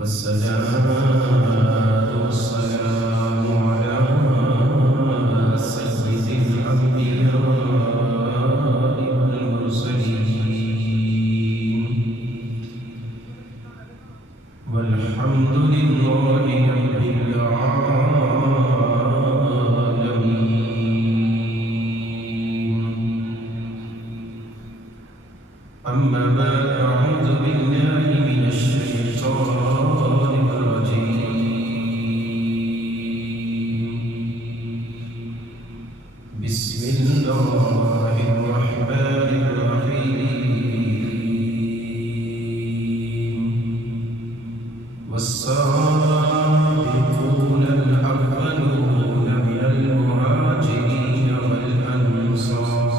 والصلاة والسلام على سيد الأنبياء والمرسلين والحمد لله رب العالمين. أما بعد، أعوذ بالله من الشيطان الرجيم. بسم الله الرحمن الرحيم. والسابقون الأولون من المهاجرين والأنصار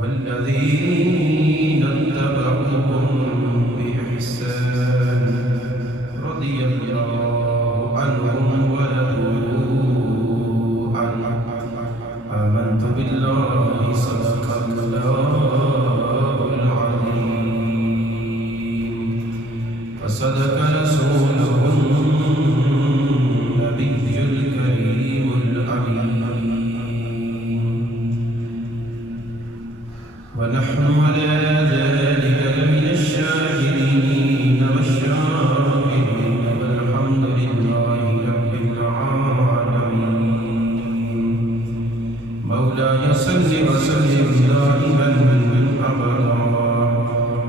والذين اتبعوهم بإحسان رضي الله عنهم ورضوا عنه. آمنت بالله صدق الله العظيم وصدق رسوله النبي الكريم الأمين. ونحن على ذلك لمن الشاكرين والشاكرين والحمد لله رب العالمين. مولاي صل وسلم دائما أبدا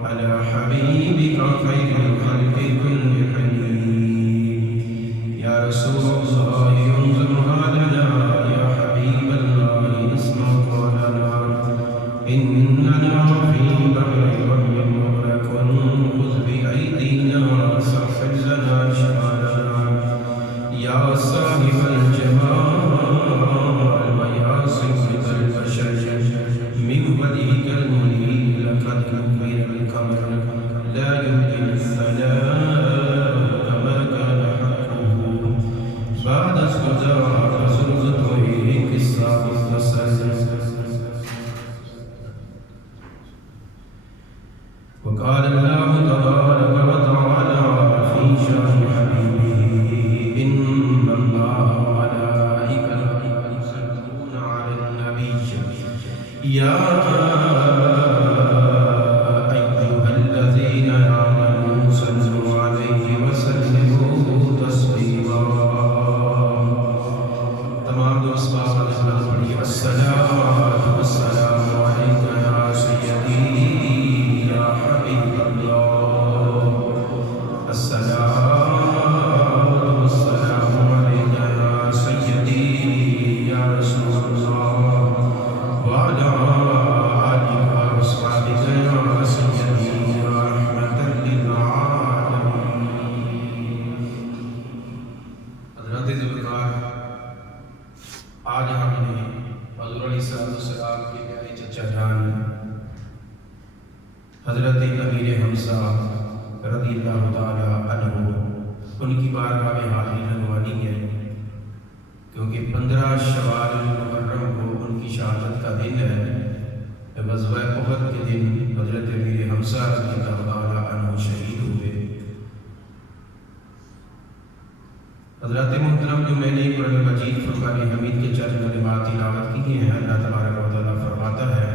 على حبيبك خير الخلق كلهم. يا رسول الله انظر لنا، يا حبيب الله اسمع قولنا. إننا في بحر غم مغرق، خذ بأيدينا سهل لنا إشعالنا. يا صاحب الجمال ويا سيد البشر، من وجهك المنير لقد كبر القمر، لا يمكن الثناء كما كان حقه. بعد الصداع فزرته كسرى النسل. وقال الله تبارك وتعالى في شأن حبيبه: إن الله وملائكته يصلون على النبي يا أيها الذين آمنوا صلوا عليه وسلموا تسليما. تمام دوست پڑھی: الصلاۃ والسلام علیک یا سیدی یا حبیب اللہ. الصلاۃ والسلام علیک یا سیدی یا رسول اللہ وعلی آلک واصحابک یا سیدی یا رحمۃ للعالمین. حضرات ذوالفقار، آج ہم نے حضور علیہ السلام کے پیارے چچا جان حضرت امیر حمزہ رضی اللہ تعالی عنہ ان کی بارگاہ میں حاضری لگوانی ہے، کیونکہ 15 شوال المحرم کو ان کی شہادت کا دن ہے. غزوہ احد کے دن حضرت امیر حمزہ رضی اللہ تعالی عنہ شہید ہوئے. حضرات محترم، جو میں نے قرآن مجید فرقان حمید کے چند کلمات تلاوت کیے ہیں، اللہ تبارک و تعالیٰ فرماتا ہے: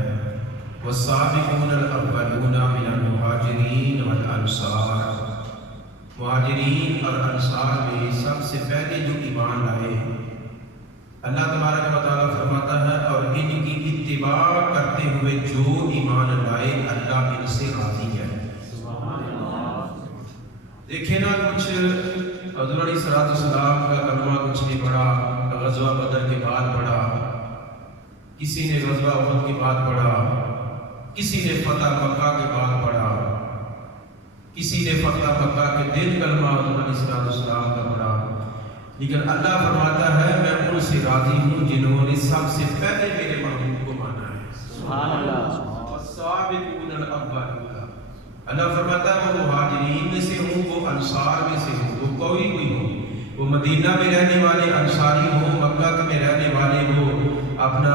والسابقون الاولون من المہاجرین والانصار. مہاجرین اور انصار میں سب سے پہلے جو ایمان لائے، اللہ تبارک و تعالیٰ فرماتا ہے اور ان کی اتباع کرتے ہوئے جو ایمان لائے اللہ ان سے راضی ہے. دیکھیں نا، کچھ حضور علیہ السلام کا کلمہ کچھ نے پڑھا، غزوہ بدر کے بعد پڑھا، کسی نے غزوہ احد کے بعد پڑھا، کسی نے فتح مکہ کے بعد پڑھا، کسی نے فتح مکہ کے دن کلمہ حضور علیہ السلام کا پڑھا. لیکن اللہ فرماتا ہے میں ان سے راضی ہوں جنہوں نے سب سے پہلے میرے محبوب کو مانا ہے. سبحان اللہ. والسابقون الاولون، اللہ فرماتا ہے وہ مہاجرین میں سے ہوں، وہ انصار میں سے ہوں، وہ کوئی بھی ہو، وہ مدینہ میں رہنے والے انصاری ہوں، مکہ میں رہنے والے ہو، اپنا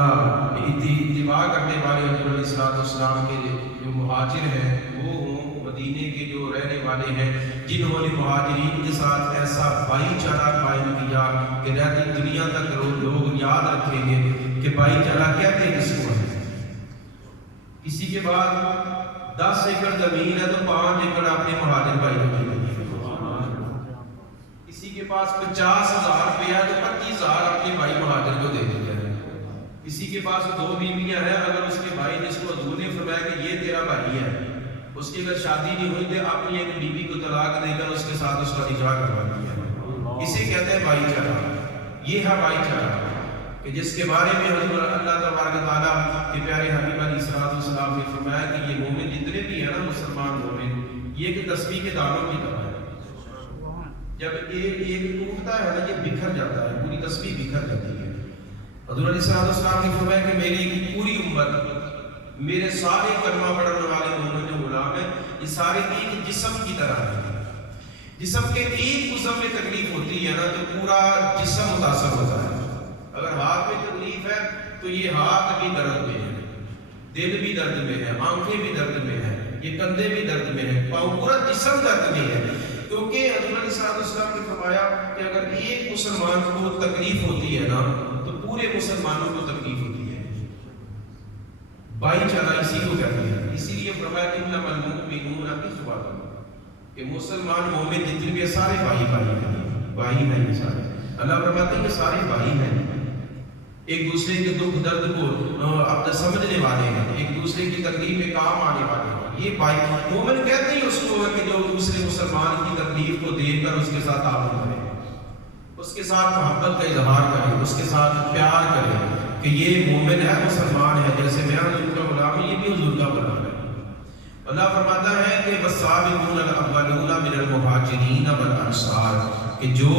اتباع کرنے والے حضور علیہ السلام کے جو مہاجر ہیں وہ ہوں، مدینہ مدینے کے جو رہنے والے ہیں جنہوں نے مہاجرین کے ساتھ ایسا بھائی چارہ قائم کیا کہ رہتی دنیا تک لوگ یاد رکھیں گے کہ بھائی چارہ کہتے کس کو ہے۔ کسی کے بعد 10 ایکڑ زمین ہے تو 5 ایکڑ اپنے مہاجر بھائی کو دے دیں، کسی کے پاس 50,000 روپیہ ہے تو 25,000 اپنے بھائی مہاجر کو دے دیا ہے، کسی کے پاس 2 بیویاں ہیں، اگر اس کے بھائی جس کو حضور نے فرمایا کہ یہ تیرا بھائی ہے، اس کی اگر شادی نہیں ہوئی تو اپنی ایک بیوی کو طلاق دے کر اس کے ساتھ اس کا نکاح کروا دیا، اسے کہتے ہیں بھائی چارہ۔ یہ ہے بھائی چارہ کہ جس کے بارے میں حضور اللہ تبارک و تعالیٰ کے پیارے حبیب علیہ السلام نے فرمایا کہ یہ مومن جتنے بھی ہیں نا مسلمان مومن، یہ کہ تسبیح کے دانوں کی طرح ہے، جب ایک ٹوٹتا ہے نا یہ بکھر جاتا ہے، پوری تسبیح بکھر جاتی ہے۔ حضور علیہ السلام نے فرمایا کہ میری پوری امت، میرے سارے کلمہ پڑھنے والے مومن جو غلام ہیں، یہ سارے ایک جسم کی طرح ہیں، جسم کے ایک عضو میں تکلیف ہوتی ہے نا تو پورا جسم متاثر ہوتا ہے۔ اگر ہاتھ میں تکلیف ہے تو یہ ہاتھ بھی درد میں ہے، دل بھی درد میں ہے، آنکھیں بھی درد میں ہے، یہ کندھے بھی درد میں ہے، پورا جسم درد میں ہے، کیونکہ حضور علیہ السلام نے فرمایا کہ اگر ایک مسلمان کو تکلیف ہوتی ہے نا تو پورے مسلمانوں کو تکلیف ہوتی ہے۔ بھائی چارہ اسی کو کہتے ہیں، اسی لیے فرمایا کہ انما المؤمنون اخوۃ، کہ مسلمان مومن جتنے بھی سارے بھائی ہیں یہ سارے، اللہ فرماتے ہیں کہ سارے بھائی ہیں، ایک دوسرے کے دکھ درد کو اپنا سمجھنے والے ہیں، ایک دوسرے کی تکلیف میں کام آنے والے ہیں، یہ بھائی مومن کہتے ہیں اس کو کہ جو دوسرے مسلمان کی تکلیف کو دیکھ کر اس کے ساتھ تعاون کرے، اس کے ساتھ محبت کا اظہار کرے، اس کے ساتھ پیار کرے کہ یہ مومن ہے، مسلمان ہے، جیسے میں حضور کا غلام ہوں یہ بھی حضور کا غلام ہے۔ اللہ فرماتا ہے کہ والسابقون الاولون من المہاجرین والانصار، کہ جو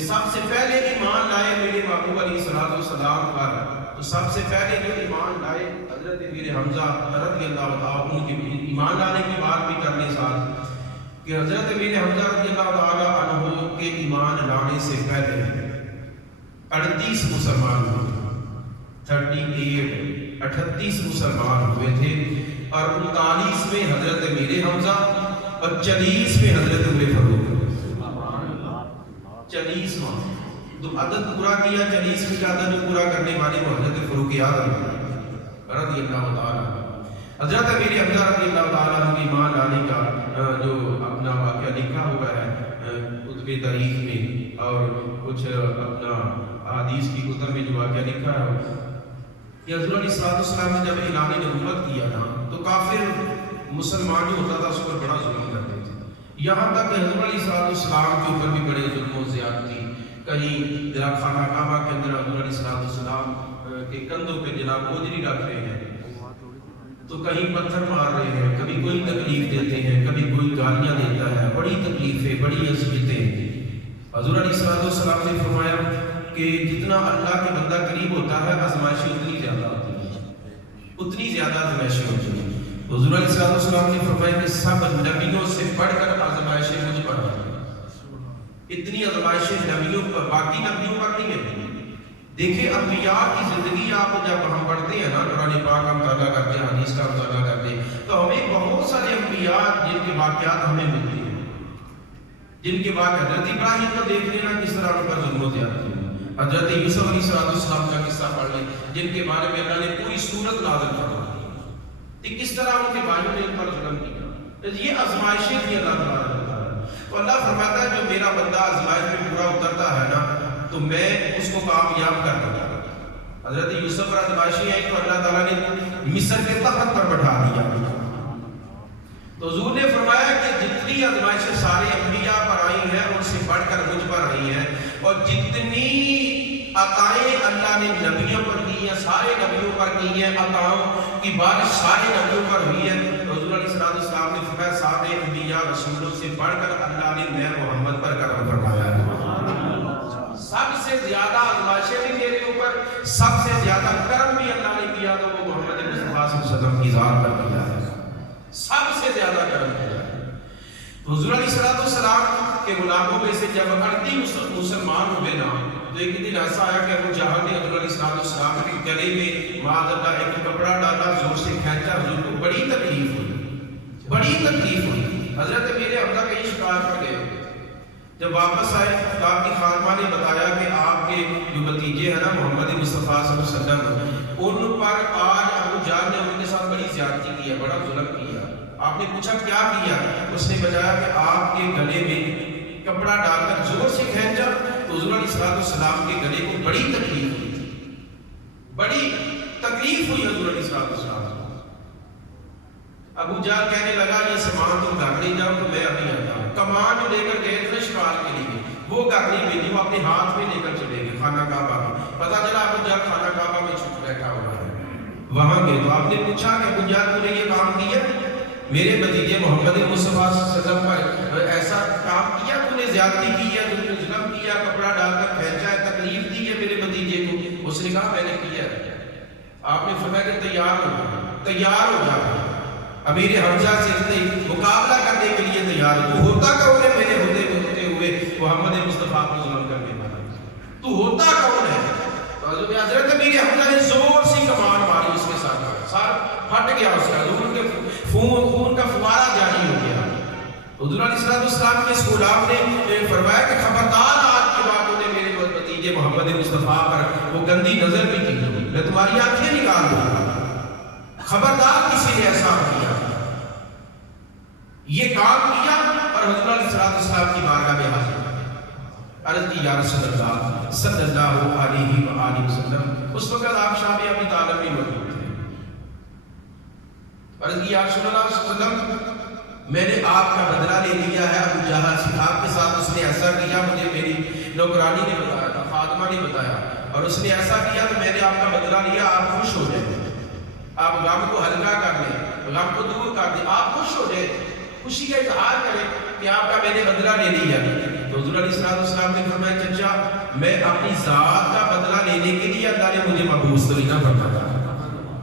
سب سے پہلے ایمان لائے میرے محبوب علیہ السلام پر، تو سب سے پہلے جو ایمان لائے حضرت امیر حمزہ رضی اللہ تعالیٰ عنہ کے ایمان لانے کی بات بھی کرنے ساتھ کہ حضرت امیر حمزہ رضی اللہ تعالیٰ عنہ کے ایمان لانے سے پہلے 38 مسلمان ہوئے، 38 مسلمان ہوئے تھے، اور 39 میں حضرت امیر حمزہ اور 40 میں حضرت عمر فاروق، 40واں تو عدد پورا کیا، 40ویں کا عدد جو پورا کرنے والے وہ حضرت فاروق اعظم رضی اللہ تعالیٰ۔ حضرت امیر حمزہ رضی اللہ تعالیٰ عنہ ایمان لانے کا جو اپنا واقعہ لکھا ہوا ہے کتب تاریخ میں اور کچھ اپنا حدیث کی کتب میں جو واقعہ لکھا ہے کہ حضور علیہ السلام نے جب اعلان نبوت کیا تھا تو کافر مسلمان جو ہوتا تھا اس پر بڑا ظلم کرتے تھے، یہاں تک کہ حضور علیہ السلام کے اوپر بھی بڑے ظلم و زیادتی، کہیں جناب خانہ کعبہ کے اندر حضور علیہ السلام کے کندھوں پہ جناب بوجھری رکھ رہے ہیں تو کہیں پتھر مار رہے ہیں، کبھی کوئی تکلیف دیتے ہیں، کبھی کوئی گالیاں دیتا ہے، بڑی تکلیفیں، بڑی اذیتیں۔ حضور علیہ السلام نے فرمایا کہ جتنا اللہ کے بندہ قریب ہوتا ہے آزمائشیں اتنی زیادہ ہوتی ہیں، اتنی زیادہ آزمائشیں ہوتی ہیں۔ حضور علیہ السلام نے فرمایا کہ سب نبیوں سے بڑھ کر آزمائشیں مجھ پر ہیں، اتنی آزمائشیں نبیوں پر، باقی نبیوں پر نہیں ہیں۔ دیکھیں انبیاء کی زندگی آپ جب ہم پڑھتے ہیں نا، قرآن پاک ہم مطالعہ کرتے ہیں، حدیث کا مطالعہ کرتے ہیں تو ہمیں بہت سارے انبیاء جن کے واقعات ہمیں ملتے ہیں، جن کے بعد حضرت ابراہیم کو دیکھ لینا کس طرح ان پر ظلم و زیادتی ہے، حضرت یوسف علیہ السلام کا قصہ پڑھ لیں جن کے بارے میں اللہ نے پوری سورت نازل فرمائی کہ کس طرح ان کے بھائیوں نے ان پر ظلم کیا، یہ آزمائشیں تھی اللہ تعالیٰ۔ تو اللہ فرماتا ہے جو میرا بندہ آزمائش میں پورا اترتا ہے نا تو میں اس کو کامیاب کر دوں گا۔ حضرت یوسف پر آزمائشیں آئی تو اللہ تعالیٰ نے مصر کے تخت پر بٹھا دیا، تو حضور نے فرمایا کہ جتنی آزمائشیں سارے انبیاء پر آئی ہیں ان سے بڑھ کر مجھ پر آئی ہیں، اور جتنی عطائیں اللہ نے نبیوں پر کی ہیں، سارے نبیوں پر کی ہیں، عطاؤں کی بارش سارے نبیوں پر ہوئی ہے۔ تو حضور علیہ السلام نے فرمایا سارے انبیاء رسولوں سے بڑھ کر اللہ نے میں محمد پر کرم فرمایا ہے، سب سے زیادہ آزمائشیں بھی میرے اوپر، سب سے زیادہ کرم بھی اللہ نے کیا تو وہ محمد مصطفیٰ صلی اللہ علیہ وسلم کی ذات پر کیا ہے، سب سے زیادہ کرم کیا ہے۔ تو حضور علیہ السلام کے غلاموں میں سے جب 38 مسلمان ہوئے نا تو ایک دن ایسا آیا کہ ابو جہل نے حضور علیہ السلام کے گلے میں معاذ اللہ ایک کپڑا ڈالا، زور سے کھینچا، حضور کو بڑی تکلیف ہوئی، بڑی تکلیف ہوئی. حضرت امیر حمزہ کہیں شکار پر گئے, جب واپس آئے تو آپ کی خاتمہ نے بتایا کہ آپ کے جو بھتیجے ہیں نا محمد مصطفیٰ صلی اللہ علیہ وسلم, ان پر آج ابو جہل نے ان کے ساتھ بڑی زیادتی کی ہے, بڑا ظلم کیا. آپ نے پوچھا کیا کیا؟ اس نے بتایا کہ آپ کے گلے میں کپڑا ڈال کر زور سے کھینچا تو حضور علیہ السلام کے گلے کو بڑی تکلیف ہوئی, بڑی تکلیف ہوئی حضور علیہ السلام کو. ابو جہل کہنے لگا یہ سامان تم گھر نہیں جاؤ تو میں ابھی آتا ہوں. کمان جو لے کر گئے تھے شکار کے لیے وہ گھر نہیں بھیجی, وہ اپنے ہاتھ میں لے کر چلے گئے خانہ کعبہ میں. پتا چلا ابو جہل خانہ کعبہ میں چھپ بیٹھا ہوا ہے. وہاں گئے تو آپ نے پوچھا کہ ابو جہل تو نے یہ کام کیا, میرے بھتیجے محمد مصطفیٰ صلی اللہ علیہ وسلم پر ایسا کام کیا, تو نے زیادتی کی ہے, تو نے ظلم کیا, کپڑا ڈال کر پھینچا ہے, تکلیف دی ہے میرے بھتیجے کو؟ اس نے کہا میں نے کیا ہے. آپ نے فرمایا کہ تیار ہو جا, تیار ہو جا. امیر حمزہ سے اتنے مقابلہ کرنے کے لیے تیار ہو. تو ہوتا کون ہے میرے ہوتے ہوئے محمد مصطفیٰ کو ظلم کرنے والا؟ تو ہوتا کون ہے؟ تو حضرت امیر حمزہ نے زور سے کمان ماری اس کے ساتھ, سر پھٹ گیا اس کا, حضور کے خون کا فوارہ جاری ہو گیا. حضور علیہ السلام کے اس غلام نے فرمایا کہ خبردار آج کے بعد انہیں میرے بھتیجے محمد مصطفیٰ پر وہ گندی نظر بھی کی, میں تمہاری آنکھیں نکال دوں گا. خبردار کسی نے ایسا کیا, یہ کام کیا اور حضور علیہ السلام کی بارگاہ میں حاضر عرض کی یا رسول اللہ صلی اللہ علیہ وآلہ وسلم. اس وقت آپ شام ابی طالب میں موجود تھے. عرض کی یا رسول اللہ صلی اللہ علیہ وسلم میں نے آپ کا بدلہ لے لیا ہے ابو جہل سے, آپ کے ساتھ اس نے ایسا کیا, مجھے میری نوکرانی نے بتایا تھا, فاطمہ نے بتایا, اور اس نے ایسا کیا تو میں نے آپ کا بدلہ لیا. آپ خوش ہو جائیں, آپ غم کو ہلکا کر لیں, غم کو دور کر دیں, آپ خوش ہو جائیں, خوشی کا اظہار کریں کہ آپ کا میں نے بدلہ لے لیا. تو حضور علیہ السلام نے فرمایا چچا میں اپنی ذات کا بدلہ لینے کے لیے اللہ نے مجھے مبعوث تو نہیں فرمایا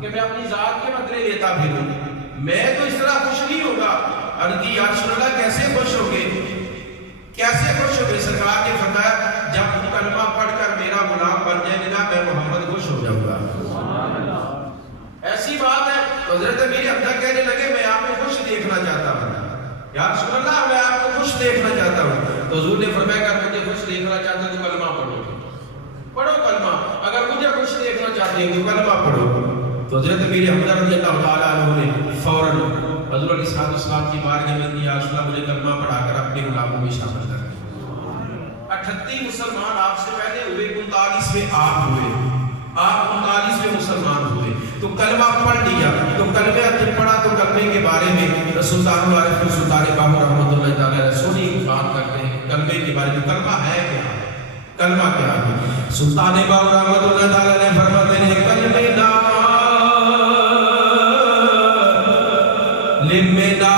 کہ میں اپنی ذات کے بدلے لیتا پھروں, میں تو اس طرح خوش نہیں ہوگا. عرض کی یا رسول اللہ کیسے خوش ہوگے, کیسے خوش ہوگے؟ سرکار نے فرمایا جب کلمہ پڑھ کر میرا غلام بن جائے گا میں محمد خوش ہو جاؤں گا. ایسی بات ہے. تو حضرت امیر حمزہ کہنے لگے میں آپ کو خوش دیکھنا چاہتا ہوں یا رسول اللہ, میں آپ کو خوش دیکھنا چاہتا ہوں. تو حضور نے فرمایا کہ مجھے خوش دیکھنا چاہتے ہیں تو کلمہ پڑھو, پڑھو کلمہ. اگر مجھے خوش دیکھنا چاہتے ہیں تو کلمہ پڑھو. تو حضرت امیر حمزہ رضی اللہ تعالیٰ عنہ نے فوراً حضور علیہ السلام کی بارگاہ میں دیا رسول اللہ مجھے کلمہ پڑھا کر اپنے غلاموں میں شامل کر دیا. 38 مسلمان آپ سے پہلے ہوئے, 39ویں آپ ہوئے, آپ 39ویں مسلمان ہوئے. تو کلمہ پڑھ لیا, تو کلمہ جب پڑھا تو کلمے کے بارے میں سلطان العارفین سلطان باہو رحمۃ اللہ تعالی علیہ سونی بات کرتے ہیں کلمے کے بارے میں. کلمہ ہے کیا, کلمہ کیا ہے؟ سلطان باہو رحمۃ اللہ تعالی علیہ فرماتے ہیں کلمہ لا لمنا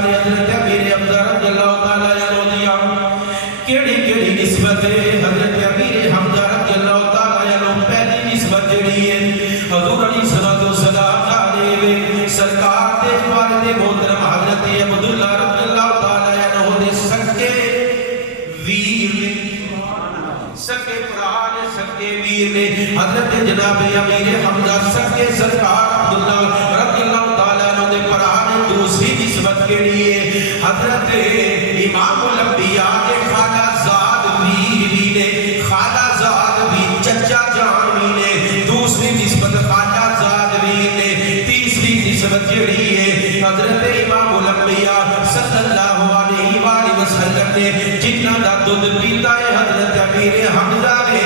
نے حضرت امیر حمزہ رضی اللہ تعالیٰ عنہ دیا کیڑی کیڑی نسبت ہے حضرت امیر حمزہ رضی اللہ تعالیٰ عنہ پہلی نسبت جڑی ہے حضور علیہ السلام علیہ سرکار دے والد محترم حضرت عبداللہ رضی اللہ تعالیٰ عنہ دے سکے ویر سکے پران سکے ویر نے حضرت جناب امیر حمزہ سکے سرکار عبداللہ رضی اللہ تعالیٰ عنہ دے پران دوسری نسبت کے لیے حضرت امام الانبیاء کے خالہ زاد ویر بھی نے خالہ زاد بھی چچا جان بھی نے دوسری نسبت خالہ زاد ویر نے تیسری نسبت جڑی ہے حضرت امام الانبیاء صلی اللہ علیہ وآلہ وسلم نے جتنا دا دودھ پیتا ہے حضرت امیر حمزہ نے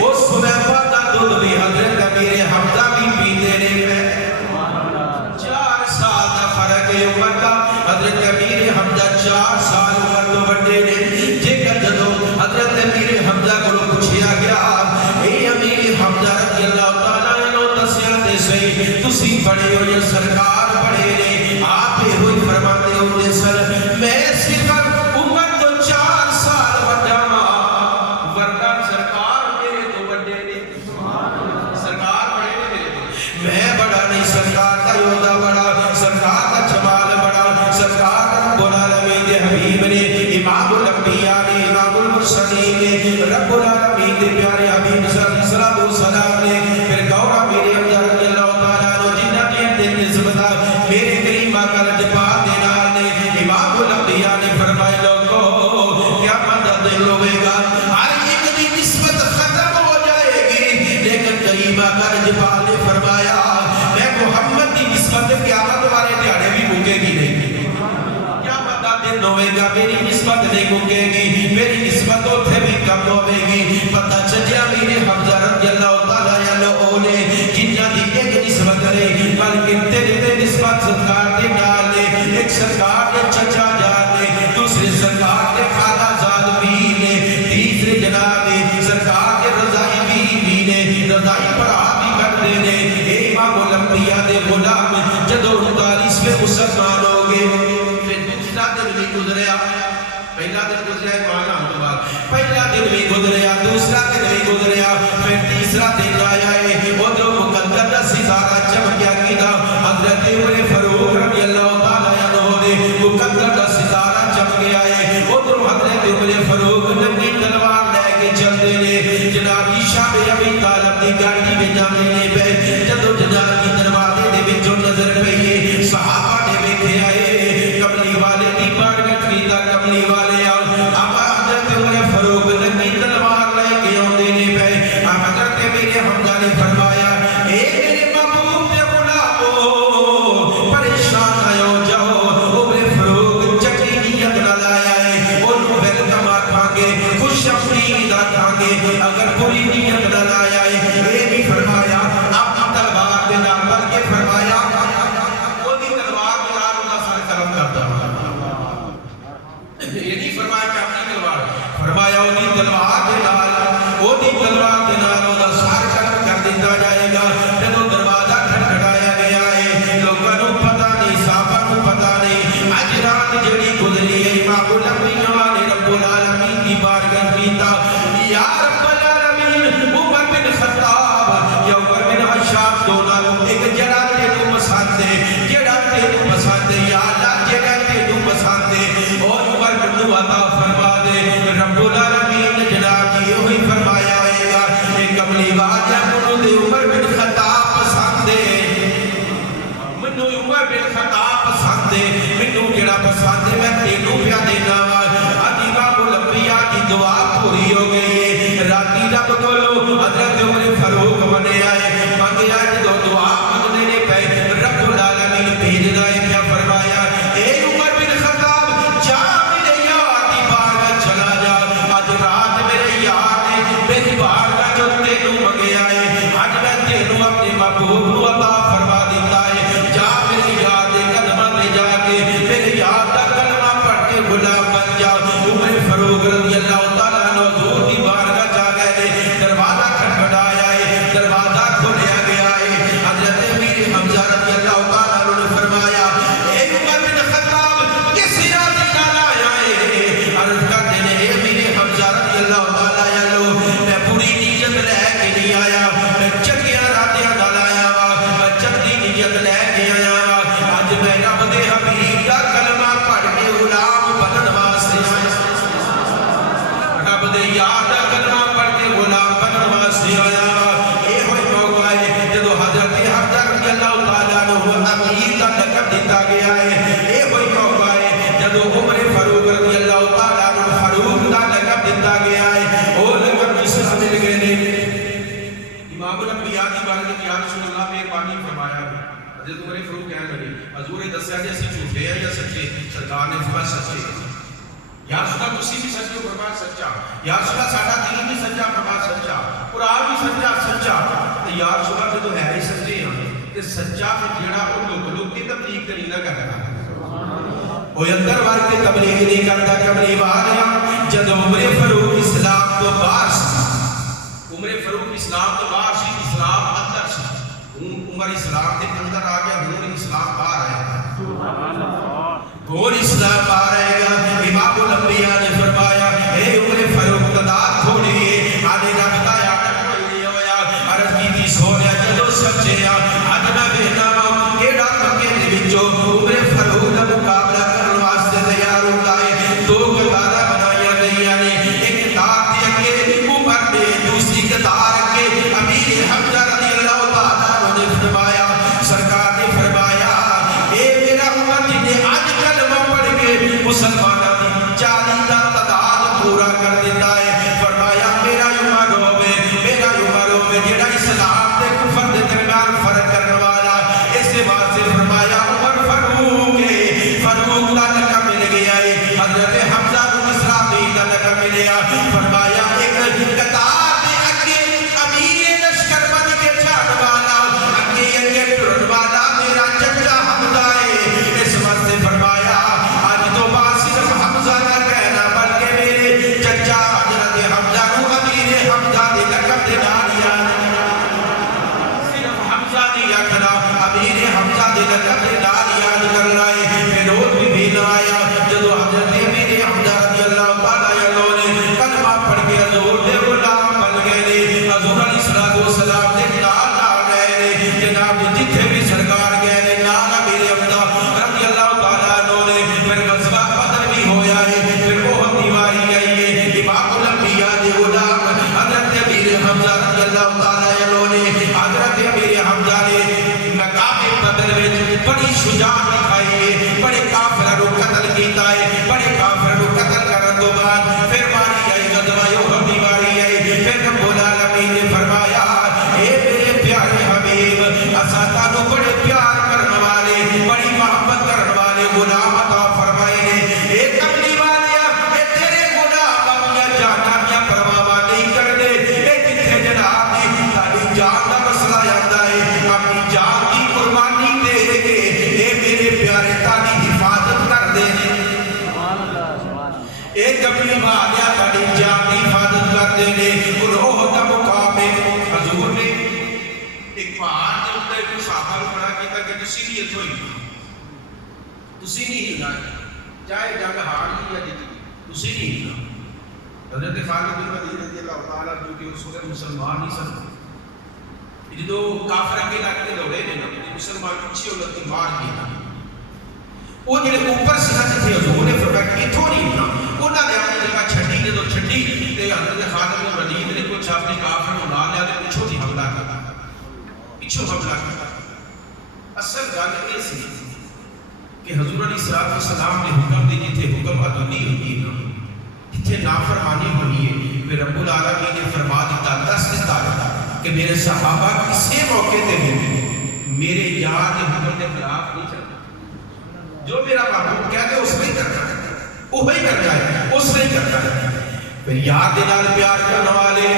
اس حذیفہ دا دودھ بھی حضرت امیر حمزہ بھی پیتے نے 4 سال دا فرق ہے عمر کا حضرت امیر حمزہ 4 سال عمر تو بڑے نے جے کہ جدو حضرت امیر حمزہ کو پوچھا گیا اے امیر حمزہ رضی اللہ تعالیٰ عنہ دسیا تے صحیح تسی بڑے ہو یا سرکار بڑے نے آپ یہ ہوئی فرماتے ہوتے سر میں صرف عمر تو 4 سال بڑا ورنہ سرکار میرے تو بڑے نے سرکار بڑے نے میں بڑا نہیں سرکار کا یودہ بڑا سرکار کا جمال بڑا سرکار کا رب العالمین دے حبیب نے امام الانبیاء نے امام المرسلین نے رب العالمین دے پیارے حبیب صلی اللہ علیہ وسلم نے پھر گورا میرے حمزہ رضی اللہ تعالیٰ عنہ جنہ کے دل نسبتہ میرے کریم آقا لجپال دے نال نے امام الانبیاء نے فرمائے لوگوں کیا مدد دل ہوئے گا ہر ایک دی نسبت ختم ہو جائے گی لیکن کریم آقا لجپال نے فرمایا میں محمد کی نسبت قیامت والے دیاڑے بھی مکے گی نہیں دن ہوئے گا میری نسبت نہیں مکے گی میری نسبت ہوتے بھی کم ہوئے گی پتہ چجیا میرے حمزہ رضی اللہ تعالیٰ عنہ نے جنہ دی ایک نسبت رہے بلکہ تیرے نسبت سرکار دے ڈال نے ایک سرکار دے چچا جان نے دوسرے سرکار دے خالہ زاد بھی نے تیسرے جناب سرکار دے رضائی بھی نے رضائی پر آپ ہی کرتے نے امام الانبیاء دے غلام جدو 39 میں مسلمان ہو گئے گزریا پہلا دن گزریا ایمان آن تو بعد پہلا دن بھی گزریا دوسرا دن بھی گزریا پھر تیسرا دن آیا ہے ادھر مقدر دا ستارہ چمکیا گیا حضرت عمر فاروق رضی اللہ تعالیٰ عنہ نے مقدر دا ستارہ چمکیا ہے ادھر حضرت عمر فاروق ننگی تلوار لے کے چلتے نے جناب کی شاہ ابی طالب دی گاڑی میں جانے نے پہ جدو جناب کی دروازے دے وچوں نظر پئی صحابہ نے ویکھے آئے کملی والے دی بارگت کیتا کملی والے آقا حضرت عمر فاروق ننگی تلوار لے کے آندے نے پے حضرت میرے حمزہ نے نہیں فرمایا حضرت عمر فاروق کہنے لگے حضور نے دسیا جی اسی جھوٹے ہیں یا سچے؟ سرکار نے فرمایا سچے۔ یا رسول اللہ تسی بھی سچے ہو؟ فرمایا سچا۔ یا رسول اللہ ساڈا دین بھی سچا؟ فرمایا سچا۔ قرآن بھی سچا؟ سچا۔ تو یا رسول اللہ جدوں ہے ہی سچے ہیں تے سچا پھر جڑا او لوگ کی تبلیغ کری نہ کردا وہ اندر وار کے تبلیغ نہیں کرتا کملی والا جدوں عمر فاروق اسلام تو باہر سی، عمر فاروق اسلام تو باہر سی، اسلام اندر سی، عمر اسلام کے اندر آ گیا، ہوں اسلام باہر آئے گا، سبحان اللہ، اور اسلام باہر آئے گا۔ امام الانبیاء نے فرمایا اے عمر فاروق تعداد تھوڑی ہے، آنے نہ بتایا کوئی ہویا، عرض کی تھی سونیا جدوں سچے آ اج میں بیٹا کیڑا مکے دے وچوں عمر فاروق دا مقابلہ کرن واسطے تیار ہوندا ہے۔ دو قطاریں بنائیاں گئیاں نے، ایک قطار دے اگے عمر دے، دوسری قطار اگے امیر حمزہ رضی اللہ تعالیٰ عنہ نے فرمایا، سرکار نے فرمایا اے میرا عمر جنے اج کلمہ پڑھ کے مسلماناں دی 40 دا تعداد پورا کر دیتا ہے، فرمایا میرا عمر ہوے، میرا عمر ہوے جڑا اسلام تے کفر دے درمیان فرق کرنے والا، اس واسطے فرمایا عمر فاروق ہے، فاروق دا لقب مل گیا ہے۔ حضرت حمزہ کو اسرافیل دا لقب ملیا، فرمایا ایک قطار دے اگے امیر لشکر بن کے جان والا، اگے اگے ٹرن والا میرا چچا حمزہ ہے، اس واسطے فرمایا آج تو بعد صرف حمزہ نہ کہنا بلکہ میرے چچا حضرت حمزہ کو امیر حمزہ دے لقب دے دیا، صرف حمزہ دی آکھنا امیر حمزہ دے لقب دے دیا کرنا ہے۔ پھر روز بھی بھیل آیا جدو حضرت امیر حمزہ رضی اللہ تعالیٰ عنہ نے کلمہ پڑھ کے حضور دے غلام بن گئے نے، حضور علیہ السلام دے نال آ گئے نے، جناب جتھے بھی سرکار گئے نے نال امیر حمزہ رضی اللہ تعالیٰ عنہ نے۔ پھر غزوہ بدر بھی ہویا ہے، پھر احد دیواری آئی ہے، امام الانبیاء دے غلام حضرت امیر حمزہ رضی اللہ تعالیٰ عنہ نے، حضرت امیر حمزہ نے مقام بدر وچ بڑی شجاعت دکھائی ہے، بڑے کافراں نوں قتل کیتا ہے، بڑے کافراں نوں قتل کرن تو بعد پھر باری آئی غزوہ احد دی باری آئی، پھر رب العالمین نے فرمایا اے میرے پیارے حبیب اساں تانوں بڑے پیار کرن والے، بڑی محبت کرن والے غلام عطا فرمائے نے، اے کملی والیا اے تیرے غلام اپنی جاناں دی پرواہ نہیں کردے، اے جتھے جناب دی تاری جان دا مسئلہ آندا ہے اپنی جان کی قربانی دے کے اے میرے پیارے تاری حفاظت کر دے، اے کملی والیا تاری جان کی حفاظت کر دے نے۔ روح دا مقام حضور نے ایک پہاڑ دے اوپر ایک صحابہ نوں کھڑا کیتا کہ تسی نہیں اتھوں ہلنا، تسی نہیں ہلنا، چاہے جنگ ہار لی یا جیت لی، تسی نہیں ہلنا۔ حضرت خالد بن ولید رضی اللہ تعالیٰ جو کہ اس وقت مسلمان نہیں سن، جدو کافر اگے لگ کے دوڑے نے نا مسلمان پیچھے ہو لگتی مار گیا، وہ جڑے اوپر سے جتھے حضور نے فرمایا کہ اتھوں نہیں ہلنا، انہاں نے اپنی جگہ چھڈی، جدو چھڈی تے حضرت خالد بن ولید نے کچھ اپنے کافر نوں لا لیا تے پچھوں دی حملہ کیتا، پچھوں حملہ کیتا۔ اصل گل یہ سی کہ حضور علیہ السلام نے حکم دی جتھے حکم عدلی ہوئی نا، جتھے نافرمانی ہوئی ہے، پھر رب العالمین نے فرما دیتا دس دیتا کہ میرے صحابہ کسی موقع تے بھی میرے یار کے حکم کے خلاف نہیں چلتا، جو میرا محبوب کہتے اس نہیں کرتا ہے، وہی کرتا ہے، اس نہیں کرتا ہے۔ پھر یار دے نال پیار کرنے والے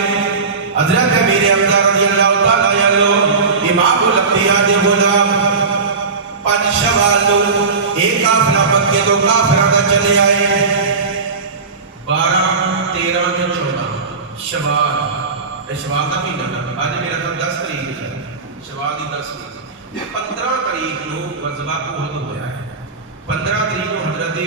حضرت امیر حمزہ رضی اللہ تعالیٰ عنہ امام الانبیاء دے غلام 5 شوال نوں ایک قافلہ مکے تو کافراں دا چلے آئے، 12 13 تے 14 شوال، شوال کا مہینہ اج میرا تو 10 تاریخ ہے، شوال دی 10 15 تاریخ نو غزوہ احد ہویا ہے، 15 تاریخ نو حضرت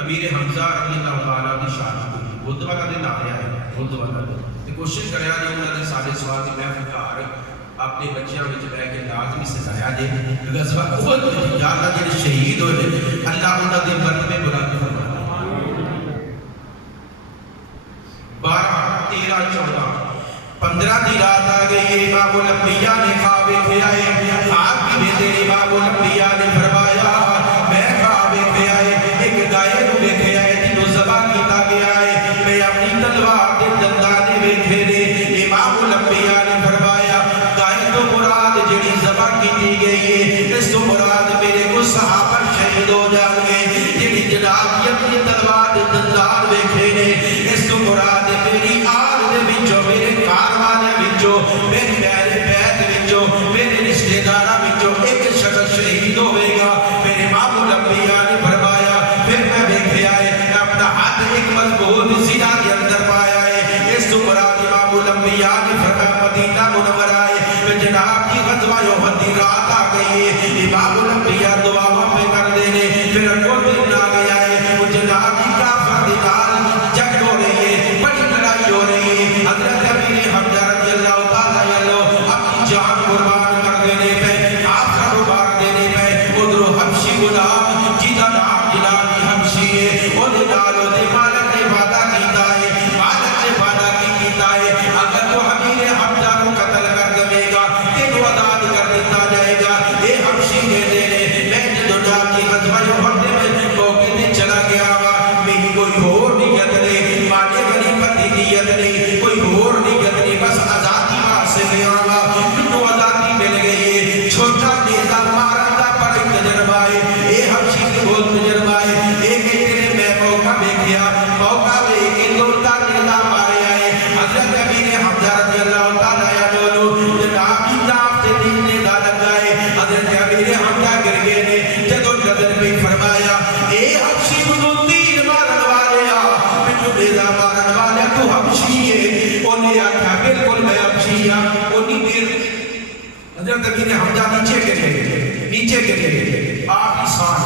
امیر حمزہ رضی اللہ تعالیٰ دی شہادت ہوئی، بدھوا کا دن آ رہا ہے، بدھوا کا دن تے کوشش کریا جے انہاں نے سارے سوال دی محفل گھر اپنے بچیاں وچ بیٹھ کے لازمی سجایا جے غزوہ احد یا اللہ جڑے شہید ہوئے اللہ انہاں دے مرتبے بلند فرمائے۔ 12 13 14 15 دی رات آ گئی، امام الانبیاء نے خواب دیکھے آئے، خواب کی بھیجے امام الانبیاء نے فرمایا میں خواب دیکھے آئے، ایک گائے نو دیکھے آئے جنوں ذبح کیتا گیا ہے، میں اپنی تلوار دے دندانے ویکھے نے، امام الانبیاء نے فرمایا گائے تو مراد جڑی ذبح کیتی گئی اس کو مراد میرے کو صحابہ شہید ہو جان گے جنہی جناب کی اپنی تلوار دندار ویکھے نے اس کو مراد میری آل دے وچوں میرے کاروانے وچوں میری میرے بیت وچوں میرے رشتہ داراں وچوں ایک شخص شہید ہوے گا میرے امام الانبیاء نے فرمایا پھر میں ویکھیا ہے اپنا ہاتھ ایک مضبوط زنا کے اندر پایا ہے اس کو مراد امام الانبیاء نے فرمایا مدینہ منورہ ہے جناب کی غزوہ احد کی رات آ گئی ہے امام الانبیاء دعاواں پہ کر دینے پھر کو دن آ گیا ہے وہ جناب کی کافر دیدار جنگ ہو رہی ہے بڑی لڑائی ہو رہی ہے حضرت امیر حمزہ رضی اللہ تعالی عنہ اپنی جان قربان کر دینے پہ کافر کو مار دینے پہ ادھر حبشی غلام جیدہ نام جنابی حبشی ہے وہ نالو دے مالک نے وعدہ کیتا ہے مالک نے وعدہ کیتا ہے اگر تو امیر حمزہ کو قتل کر دے گا تینو آزاد کر دیتا جائے گا یہ حبشی دے دینے میں جدو جان کی غزوہ احد میں موقع دے چلا گیا گا میری کوئی اور نیت نہیں مانے غنیمت کی نیت نہیں کوئی اور نیت نہیں بس آزادی واسطے گیا گا منو آزادی مل گئی ہے چھوٹا نیزہ مارن دا بڑا تجربہ ہے اے حبشی کے بہت تجربہ ہے ایک تیرے میں موقع دیکھیا موقع میں ایک دوڑتا نیزہ مارے آئے حضرت امیر حمزہ رضی اللہ تعالی عنہ جناب کی ناف سے تین نیزہ لگائے حضرت امیر حمزہ گر گئے نے جدو نظر پہ فرمایا اے حبشی منو تیر مارن والے آ منو نیزہ مارن والے تو حبشی ہے انہیں آکھا بالکل میں حبشی ہاں انہیں دیر حضرت امیر حمزہ نیچے گرے آپ کی سان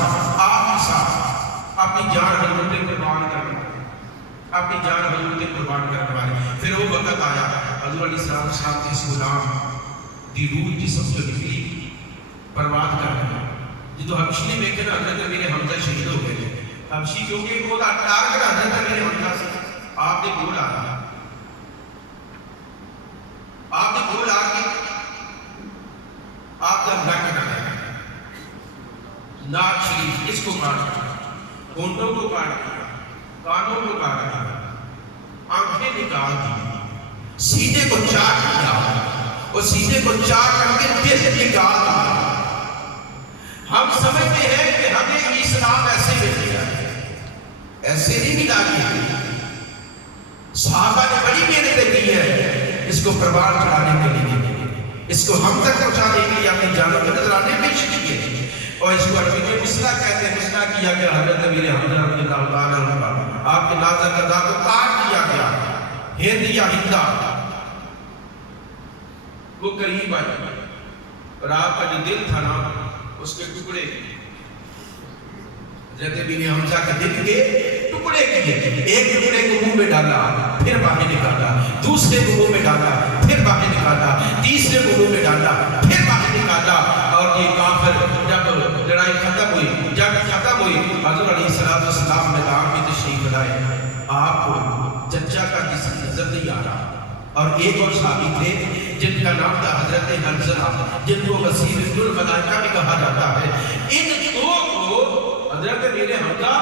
اپنی جان حضرت قربان کرنے اپنی جان حضرت قربان کرنے والے پھر وہ وقت آیا حضور علیہ السلام صاحب کے غلام دی روح جسم جو نکلی پرواز کرنے جدو حبشی نے دیکھا حضرت امیر حمزہ شہید ہو گئے حبشی کیونکہ وہ ٹارگٹ حضرت امیر حمزہ سے آپ نے گول آیا آپ نے گول آ کے آپ کا نک کٹایا ناک شریف اس کو کاٹ دیا ہونٹوں کو کاٹ دیا کانوں کو کاٹ دیا آنکھیں نکال دی سینے کو چاٹ دیا اور سینے کو چاٹ کر کے دل نکال دیا ہم سمجھتے ہیں کہ ہمیں اسلام ایسے مل گیا ایسے نہیں ملا گیا صحابہ نے بڑی محنتیں کی ہے اس کو پروان چڑھانے کے لیے اس کو ہم تک پہنچانے کے لیے اپنی جانوں کے نظرانے پیش کیے اور اس کو عربی میں مسئلہ کہتے ہیں مسئلہ کیا گیا حضرت امیر حمزہ رضی اللہ تعالیٰ عنہ آپ کے نازک قضا کو کاٹ دیا گیا ہند یا ہندا وہ قریب آئے اور آپ کا جو دل تھا نا اس کے ٹکڑے حضرت امیر حمزہ کے دل کے ٹکڑے کیے ایک ٹکڑے کو منہ میں ڈالا پھر باہر نکالا دوسرے کو منہ میں ڈالا پھر باہر نکالا تیسرے کو منہ میں ڈالا پھر باہر نکالا اور یہ کافر جب لڑائی ختم ہوئی جب ختم ہوئی حضور علیہ السلام میدان میں تشریف لائے آپ کو چچا کا جسم نظر نہیں آ رہا اور ایک اور صحابی تھے جن کا نام تھا حضرت حنظلہ جن کو وسیع الملائکہ بھی کہا جاتا ہے ان دو کو حضرت امیر حمزہ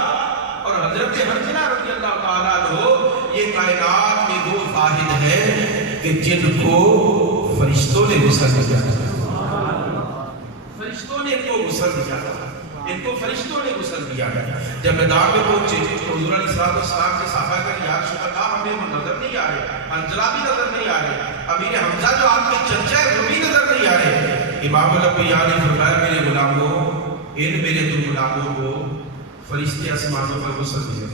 اور حضرت حنظلہ رضی اللہ تعالیٰ عنہ یہ کائنات میں دو واحد ہیں کہ جن کو فرشتوں نے غسل دیا فرشتوں نے ان کو غسل دیا ان کو فرشتوں نے غسل دیا جب میدان میں پہنچے تو حضور علیہ السلام کے صحابہ کا یا رسول اللہ ہمیں وہ نظر نہیں آ رہے حنظلہ بھی نظر نہیں آ رہے امیر حمزہ جو آپ کے چچا ہے وہ بھی نظر نہیں آ رہے امام الانبیاء نے فرمایا میرے غلاموں ان میرے دو غلاموں کو فرشتے آسمانوں پر غسل دیے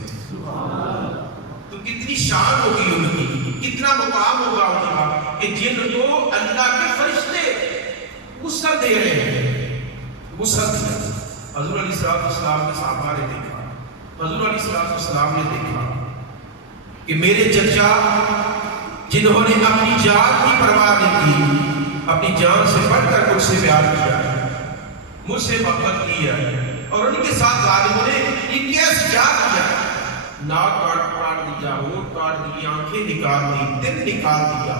تو کتنی شان ہوگی ان کی کتنا مقام ہوگا ان کا کہ جن کو اللہ کے فرشتے غسل دے رہے ہیں غسل حضور علیہ السلام کے صحابہ نے دیکھا حضور علیہ السلام نے دیکھا کہ میرے چچا جنہوں نے اپنی جان کی پرواہ نہیں کی اپنی جان سے بڑھ کر مجھ سے پیار کیا مجھ سے محبت کی ہے اور ان کے ساتھ ظالموں نے یہ کیسے کیا کیا ناک کاٹ دیا ہونٹ کاٹ دی آنکھیں نکال دی دل نکال دیا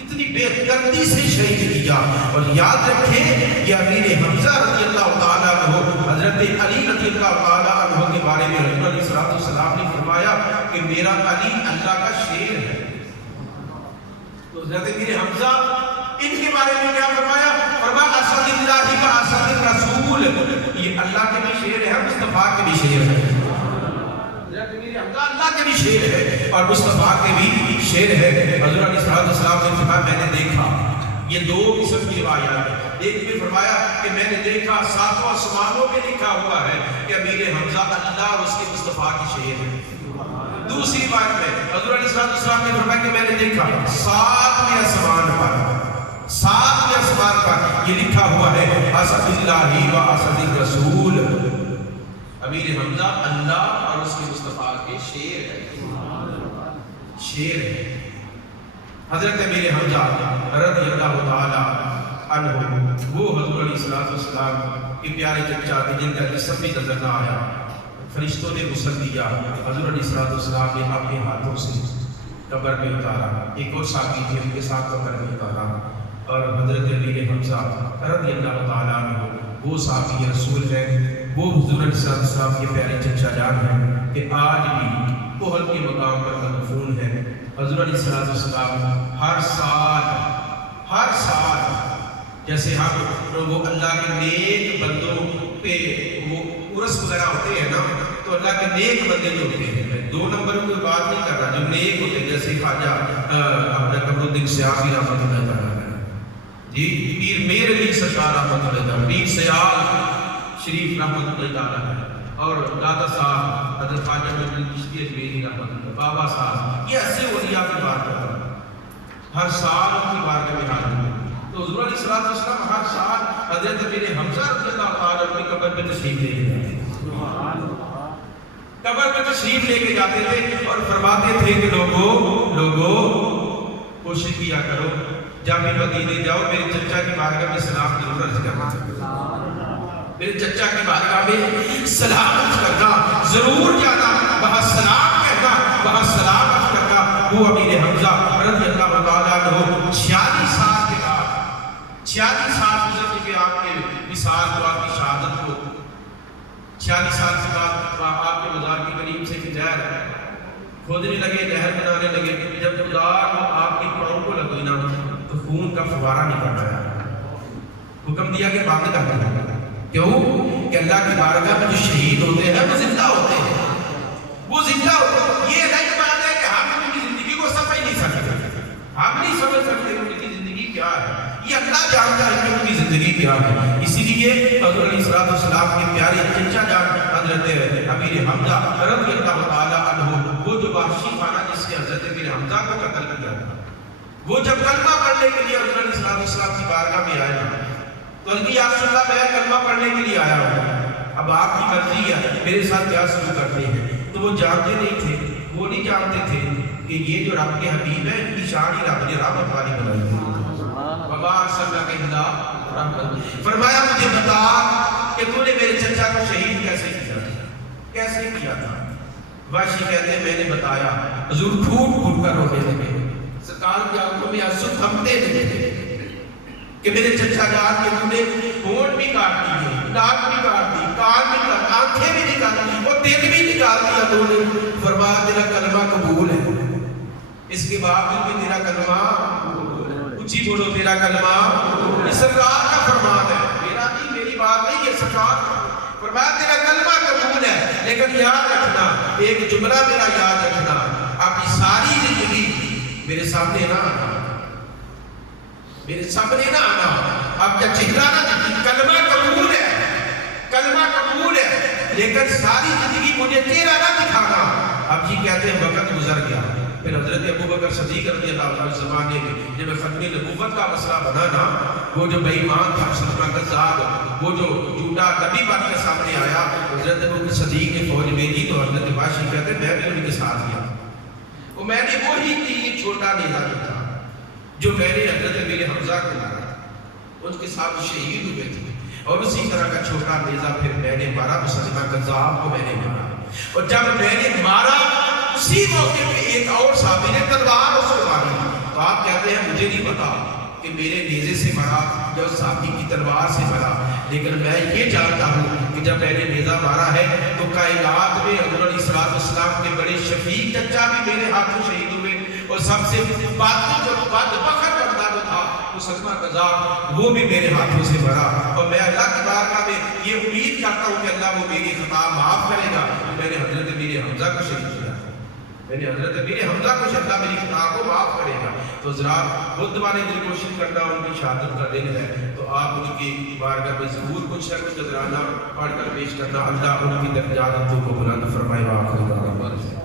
اتنی بے دردی سے شہید کیا اور یاد رکھیں کہ امیر حمزہ رضی اللہ تعالیٰ عنہ حضرت علی رضی اللہ تعالیٰ عنہ کے بارے میں حضرت علیہ السلام نے فرمایا کہ میرا علی اللہ کا شیر ہے تو حضرت امیر حمزہ ان کے بارے میں کیا فرمایا اسد اللہ کا اسد یہ اللہ کے بھی شیر ہے، مصطفیٰ کے بھی شیر ہے، حضرت امیر حمزہ اللہ کے بھی شیر ہے اور مصطفیٰ کے بھی شیر ہے۔ حضور علیہ السلام نے فرمایا میں نے دیکھا، یہ دو قسم کی روایات ہے۔ ایک میں فرمایا کہ میں نے دیکھا ساتوں آسمانوں میں لکھا ہوا ہے کہ امیر حمزہ اللہ اور اس کے مصطفیٰ کی شیر ہے۔ دوسری بات میں حضور علیہ السلام نے فرمایا کہ میں نے دیکھا ساتویں آسمان پر یہ لکھا ہوا ہے اسد اللہ و اسد الرسول، امیر حمزہ اللہ اور اس کے مصطفیٰ کے شیر ہے۔ حضرت امیر حمزہ رضی اللہ تعالی عنہ وہ حضور علیہ السلام کے پیارے چچا تھے جن کا جسم بھی نظر نہ آیا، فرشتوں نے غسل دیا، حضور علیہ السلام نے اپنے ہاتھوں سے قبر میں اتارا، ایک اور ساتھی تھے ان کے ساتھ قبر میں اتارا، اور حضرت امیر حمزہ رضی اللہ تعالی عنہ وہ صحابی رسول ہیں، وہ حضور علیہ السلام کے پیارے چچا جان ہیں کہ آج بھی احد کے مقام پر مدفون ہیں۔ حضور علیہ السلام ہر سال جیسے ہم وہ اللہ کے نیک بندوں پہ وہ عرس وغیرہ ہوتے ہیں نا، تو اللہ کے نیک بندے جو ہوتے ہیں، میں دو نمبر کی بات نہیں کر رہا، جو نیک ہوتے ہیں جیسے خواجہ اپنا قمرالدین سیاسی رحمۃ اللہ تعالیٰ جی، پیر میر علی سرکار رحمۃ اللہ تعالیٰ، پیر سیال شریف رحمۃ اللہ تعالیٰ، اور دادا صاحب حضرت خواجہ محمد چشتی اجمیری رحمۃ اللہ، بابا صاحب، یہ ایسے اولیاء کی بات کر رہا ہے، ہر سال ان کی بارگاہ میں حاضر ہوتے ہیں۔ تو حضور علیہ السلام ہر سال حضرت امیر حمزہ رضی اللہ تعالیٰ عنہ کی قبر پہ تشریف لے کے جاتے تھے، قبر پہ تشریف لے کے جاتے تھے اور فرماتے تھے کہ لوگوں کوشش کیا کرو جب بھی مدینے جاؤ میرے چچا کی بارگاہ میں سلام ضرور عرض کرنا، میرے چچا کی بارگاہ میں سلام عرض کرنا، ضرور جانا، وہاں سلام کہنا، وہاں سلام عرض کرنا۔ وہ امیر حمزہ رضی اللہ تعالیٰ عنہ 46 سال کے بعد 46 سال گزر چکے آپ کے وصال کو، آپ کی شہادت کو، 46 سال کے بعد آپ کے مزار کے قریب سے نہر کھودنے لگے، نہر بنانے لگے، جب خدا کو آپ کے پاؤں کو لگی نا تو خون کا فوارہ نکل رہا ہے، حکم دیا کہ بند کر دیا۔ کیوں کہ اللہ کی بارگاہ میں جو شہید ہوتے ہیں وہ زندہ ہوتے ہیں، وہ زندہ ہوتے ہیں۔ یہ نہیں بات ہے کہ ہم ان کی زندگی کو سمجھ نہیں سکتے، ہم نہیں سمجھ سکتے ان کی زندگی کیا ہے، یہ اللہ جانتا ہے کہ ان کی زندگی کیا ہے۔ اسی لیے حضور علیہ السلام کے پیارے چچا جان حضرت امیر حمزہ رضی اللہ تعالیٰ عنہ، وہ جو وحشی خانہ جس سے حضرت امیر حمزہ کو قتل کیا تھا، وہ جب کلمہ پڑھنے کے لیے حضور علیہ السلام کی بارگاہ میں آئے تو ان کی یا رسول اللہ میں کلمہ پڑھنے کے لیے آیا ہوں، اب آپ کی مرضی ہے میرے ساتھ کیا سلوک کرتے ہیں۔ تو وہ جانتے نہیں تھے، وہ نہیں جانتے تھے کہ یہ جو رب کے حبیب ہے ان کی شان ہی رب نے رحمت والی بنائی ہے۔ وما ارسلناک الا رحمۃ، فرمایا مجھے بتا کہ تو نے میرے چچا کو شہید کیسے کیا تھا؟ وحشی کہتے ہیں میں نے بتایا، حضور پھوٹ پھوٹ کر رونے لگے، سرکار کی آنکھوں میں آنسو تھمتے نہیں تھے کہ میرے چچا جان کے تم نے ہونٹ بھی کاٹ دی، ناک بھی کاٹ دی، کان بھی کاٹ، آنکھیں بھی نکال دی اور دل بھی نکال دیا تو نے۔ فرمایا تیرا کلمہ قبول ہے، اس کے باوجود بھی تیرا کلمہ، اونچی بولو تیرا کلمہ، یہ سرکار کا فرمان ہے، میرا نہیں، میری بات نہیں، یہ سرکار کا فرمایا تیرا کلمہ قبول ہے، لیکن یاد رکھنا ایک جملہ میرا یاد رکھنا، اپنی ساری زندگی میرے سامنے نہ آنا، میرے سامنے نہ آنا، آپ کا چہرہ نہ، کلمہ قبول ہے، کلمہ قبول ہے، لیکن ساری زندگی مجھے تیرا نہ دکھانا۔ اب جی کہتے ہیں وقت گزر گیا، پھر حضرت ابوبکر صدیق رضی اللہ عنہ زمانے میں جب ختم نبوت کا مسئلہ بنا نا، وہ جو بے ایمان تھا مسلمہ کذاب، وہ جو جھوٹا نبی بن کے سامنے آیا، حضرت ابوبکر صدیق نے فوج بھیجی تو حضرت وحشی کہتے ہیں میں بھی ان کے ساتھ گیا، وہ میں نے وہی تیر چھوٹا نیزہ جو تھا جو میں نے حضرت امیر حمزہ کو مارا، ان کے ساتھ شہید ہوئے تھے، اور اسی طرح کا چھوٹا نیزہ پھر میں نے مارا، مسلمہ کذاب کو میں نے مارا، اور جب میں نے مارا اسی موقع پہ ایک اور صحابی نے تلوار اس کو ماری، تو آپ کہتے ہیں مجھے نہیں پتا کہ میرے نیزے سے مرا یا اس صحابی کی تلوار سے مرا، لیکن میں یہ جانتا ہوں کہ جب میں نے نیزہ مارا ہے تو کائنات میں حضور علیہ السلام کے بڑے شفیق چچا بھی میرے ہاتھوں شہید ہوئے، اور سب سے بات جو بخر بندہ جو تھا مسلمہ کذاب وہ بھی میرے ہاتھوں سے مرا، اور میں اللہ کی بارگاہ میں یہ امید کرتا ہوں کہ اللہ وہ میری خطا معاف کرے گا. میں نے حضرت میر حمزہ کو شہید کیا, میں نے حضرت میر حمزہ کو اللہ میری خطا کو معاف کرے گا. تو حضرات بدھ والے دن کوشش کرنا, ان کی شہادت کا دن ہے, تو آپ ان کی بارگاہ میں ضرور کچھ نہ کچھ نذرانہ پڑھ کر پیش کرنا. اللہ ان کی درجات کو بلند فرمائے.